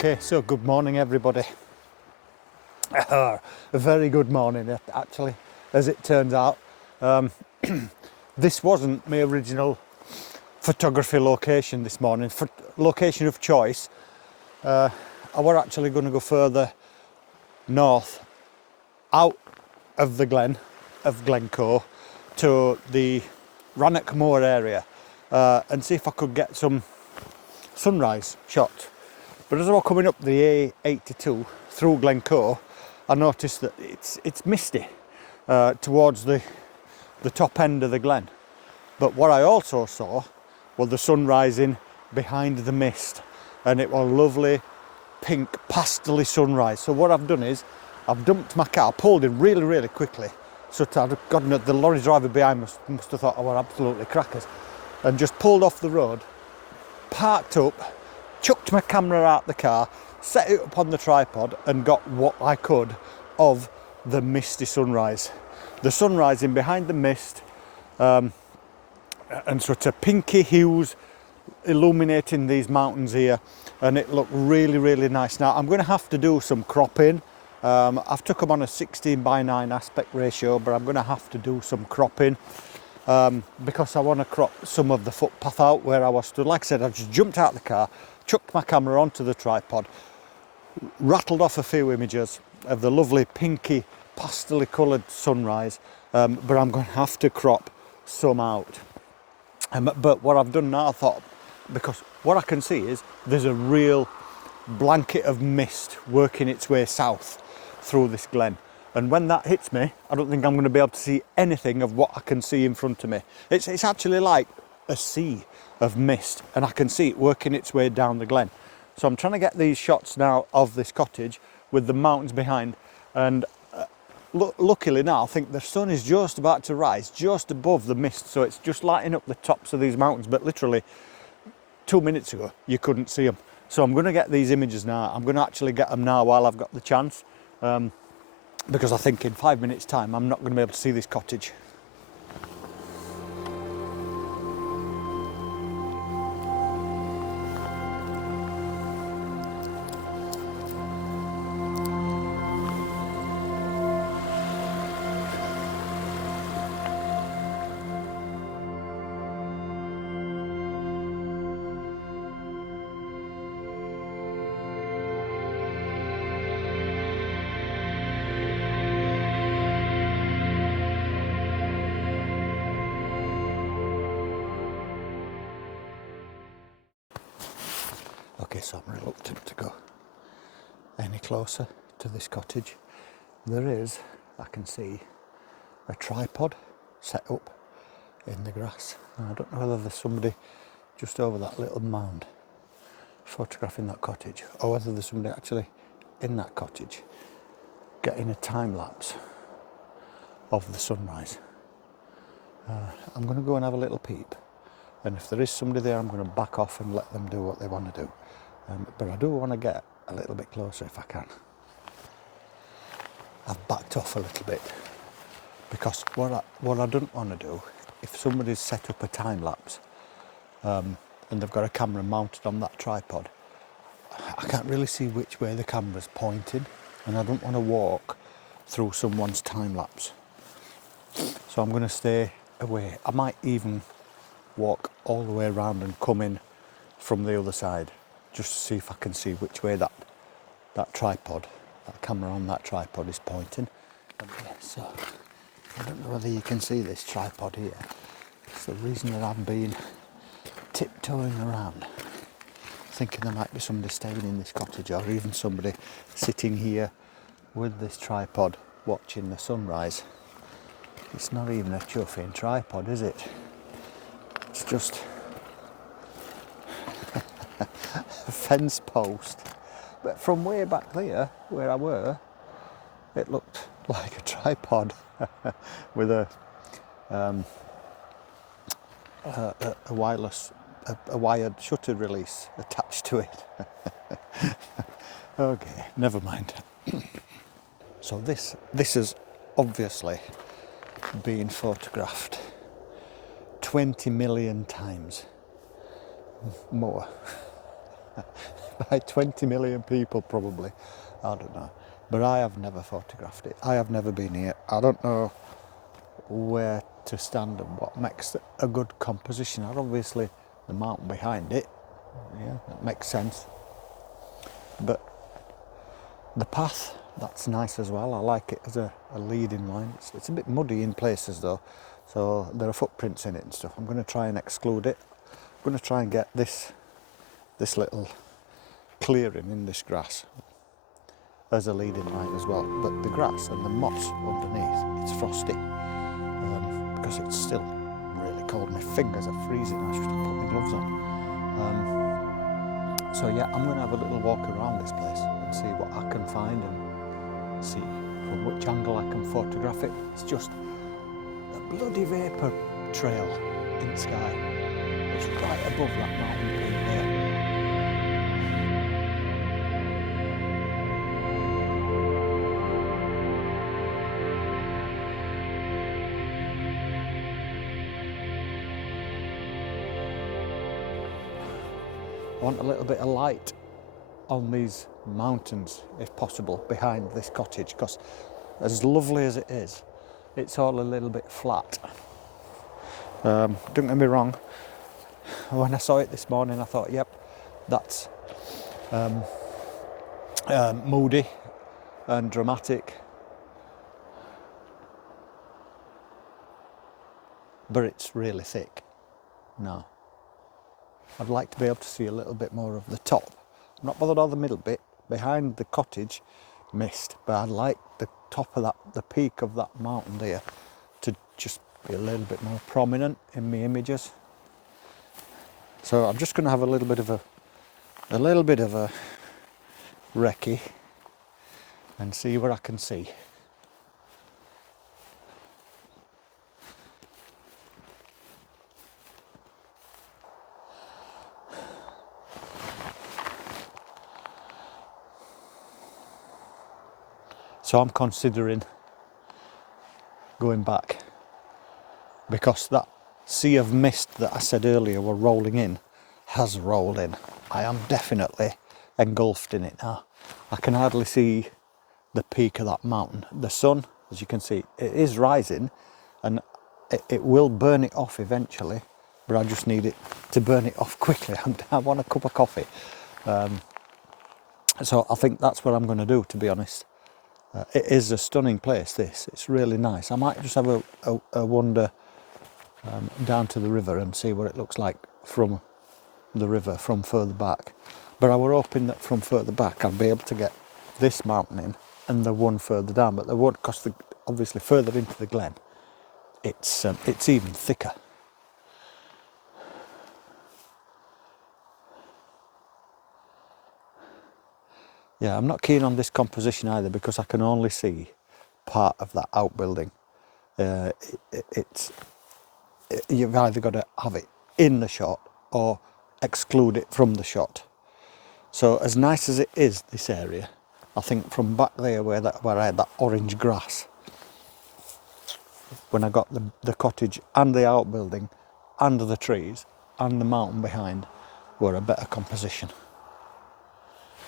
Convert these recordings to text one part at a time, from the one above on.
Okay, so good morning everybody. A very good morning actually, as it turns out. This wasn't my original photography location this morning, location of choice. I were actually going to go further north, out of the Glen of Glencoe to the Rannoch Moor area and see if I could get some sunrise shots. But as I was coming up the A82 through Glencoe, I noticed that it's misty towards the top end of the Glen. But what I also saw was the sun rising behind the mist, and it was a lovely pink pastely sunrise. So what I've done is I've dumped my car, pulled in really quickly, so I'd gotten the lorry driver behind must have thought I were absolutely crackers, and just pulled off the road, parked up, chucked my camera out the car, set it up on the tripod and got what I could of the misty sunrise. The sun rising behind the mist and sort of pinky hues illuminating these mountains here, and it looked really nice. Now I'm going to have to do some cropping. I've took them on a 16:9 aspect ratio, but I'm going to have to do some cropping because I want to crop some of the footpath out where I was stood. Like I said, I just jumped out of the car, chucked my camera onto the tripod, rattled off a few images of the lovely pinky pastel coloured sunrise, but I'm going to have to crop some out. But what I've done now, I thought, because what I can see is there's a real blanket of mist working its way south through this glen, and when that hits me, I don't think I'm going to be able to see anything of what I can see in front of me. It's actually like a sea of mist, and I can see it working its way down the glen. So I'm trying to get these shots now of this cottage with the mountains behind, and luckily now I think the sun is just about to rise just above the mist, so it's just lighting up the tops of these mountains, but literally 2 minutes ago you couldn't see them. So I'm going to get these images now. I'm going to actually get them now while I've got the chance, because I think in 5 minutes time I'm not going to be able to see this cottage. Okay, so I'm reluctant to go any closer to this cottage. There is, I can see, a tripod set up in the grass. And I don't know whether there's somebody just over that little mound photographing that cottage, or whether there's somebody actually in that cottage getting a time lapse of the sunrise. I'm going to go and have a little peep, and if there is somebody there, I'm going to back off and let them do what they want to do. But I do want to get a little bit closer if I can. I've backed off a little bit because what I don't want to do, if somebody's set up a time lapse and they've got a camera mounted on that tripod, I can't really see which way the camera's pointing, and I don't want to walk through someone's time lapse. So I'm going to stay away. I might even walk all the way around and come in from the other side, just to see if I can see which way that tripod, that camera on that tripod is pointing. Okay, so I don't know whether you can see this tripod here. It's the reason that I've been tiptoeing around, thinking there might be somebody staying in this cottage, or even somebody sitting here with this tripod watching the sunrise. It's not even a chuffing tripod, is it? It's just a fence post. But from way back there, where I were, it looked like a tripod with a wireless, a wired shutter release attached to it. Okay, never mind. So this has obviously been photographed 20 million times more. by 20 million people probably. I don't know. But I have never photographed it. I have never been here. I don't know where to stand and what makes a good composition. Obviously the mountain behind it, yeah, that makes sense. But the path, that's nice as well. I like it as a leading line. It's a bit muddy in places though, so there are footprints in it and stuff. I'm going to try and exclude it. I'm going to try and get this little clearing in this grass as a leading line as well. But the grass and the moss underneath, it's frosty because it's still really cold. My fingers are freezing. I should have put my gloves on. So yeah, I'm going to have a little walk around this place and see what I can find and see from which angle I can photograph it. It's just a bloody vapour trail in the sky. It's right above that mountain peak there. I want a little bit of light on these mountains, if possible, behind this cottage, because as lovely as it is, it's all a little bit flat. Don't get me wrong, when I saw it this morning I thought, yep, that's moody and dramatic, but it's really thick. No, I'd like to be able to see a little bit more of the top. I'm not bothered on the middle bit, behind the cottage, mist, but I'd like the top of that, the peak of that mountain there, to just be a little bit more prominent in my images. So I'm just going to have a little bit of a recce and see what I can see. So I'm considering going back, because that sea of mist that I said earlier were rolling in has rolled in. I am definitely engulfed in it now. I can hardly see the peak of that mountain. The sun, as you can see, it is rising and it will burn it off eventually, but I just need it to burn it off quickly. I want a cup of coffee. So I think that's what I'm going to do, to be honest. It is a stunning place, this. It's really nice. I might just have a wander down to the river and see what it looks like from the river from further back. But I were hoping that from further back I'd be able to get this mountain in and the one further down, but they won't, because obviously further into the glen it's even thicker. Yeah, I'm not keen on this composition either, because I can only see part of that outbuilding. You've either got to have it in the shot or exclude it from the shot. So as nice as it is, this area, I think from back there where I had that orange grass, when I got the cottage and the outbuilding and the trees and the mountain behind, were a better composition.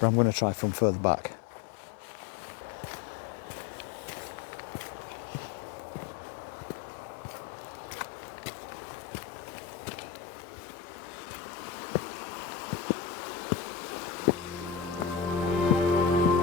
But I'm going to try from further back.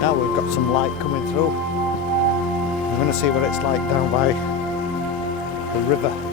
Now we've got some light coming through. I'm going to see what it's like down by the river.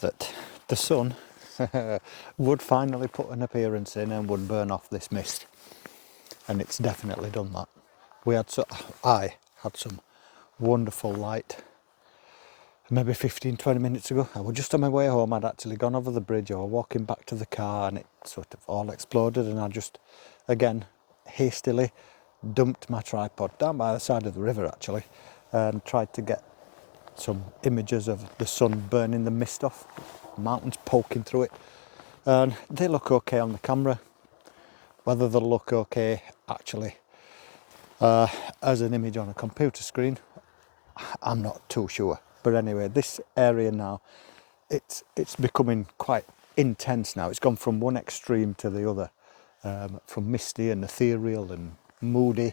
That the sun would finally put an appearance in and would burn off this mist, and it's definitely done that. I had some wonderful light maybe 15-20 minutes ago. I was just on my way home. I'd actually gone over the bridge or walking back to the car, and it sort of all exploded, and I just, again, hastily dumped my tripod down by the side of the river actually, and tried to get some images of the sun burning the mist off, mountains poking through it, and they look okay on the camera. Whether they'll look okay actually as an image on a computer screen, I'm not too sure. But anyway, this area now, it's becoming quite intense now. It's gone from one extreme to the other, from misty and ethereal and moody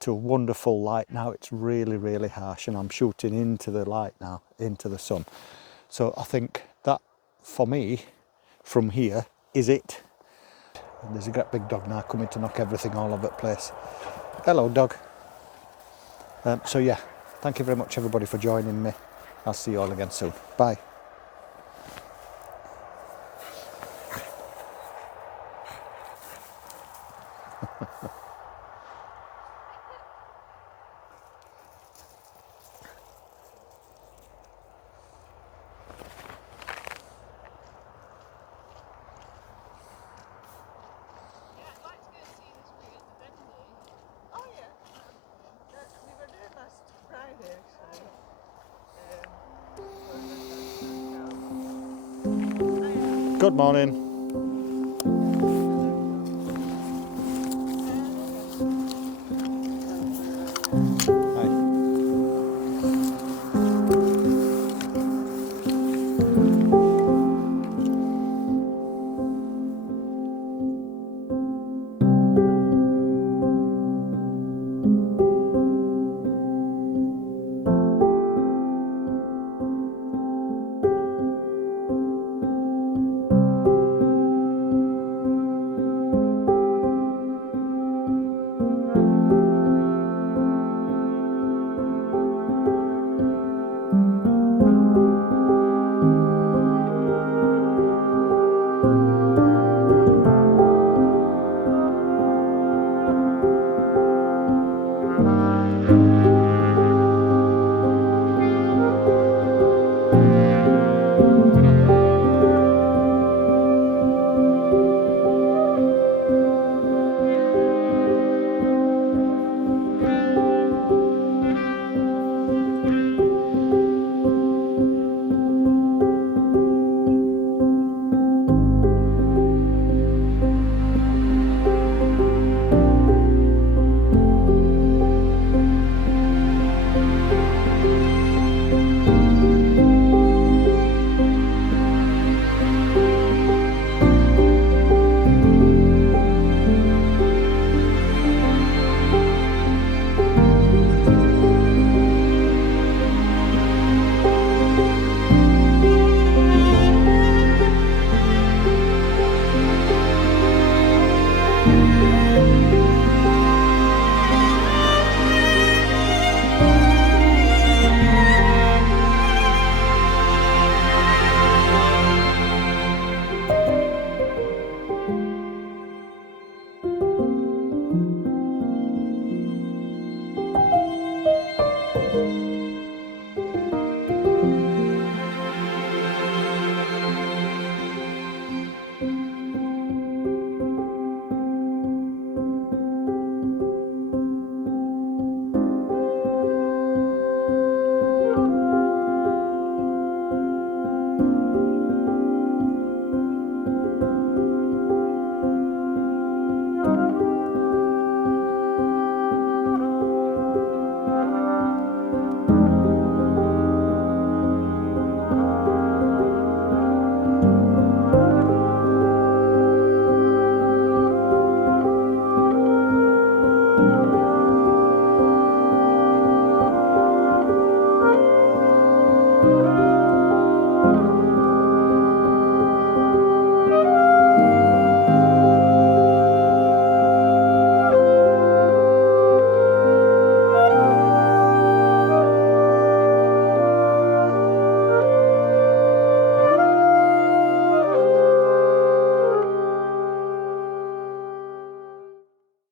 to a wonderful light now. It's really, really harsh, and I'm shooting into the light now, into the sun. So I think that, for me, from here, is it. And there's a great big dog now coming to knock everything all over the place. Hello, dog. So yeah, thank you very much everybody for joining me. I'll see you all again soon. Bye. Good morning.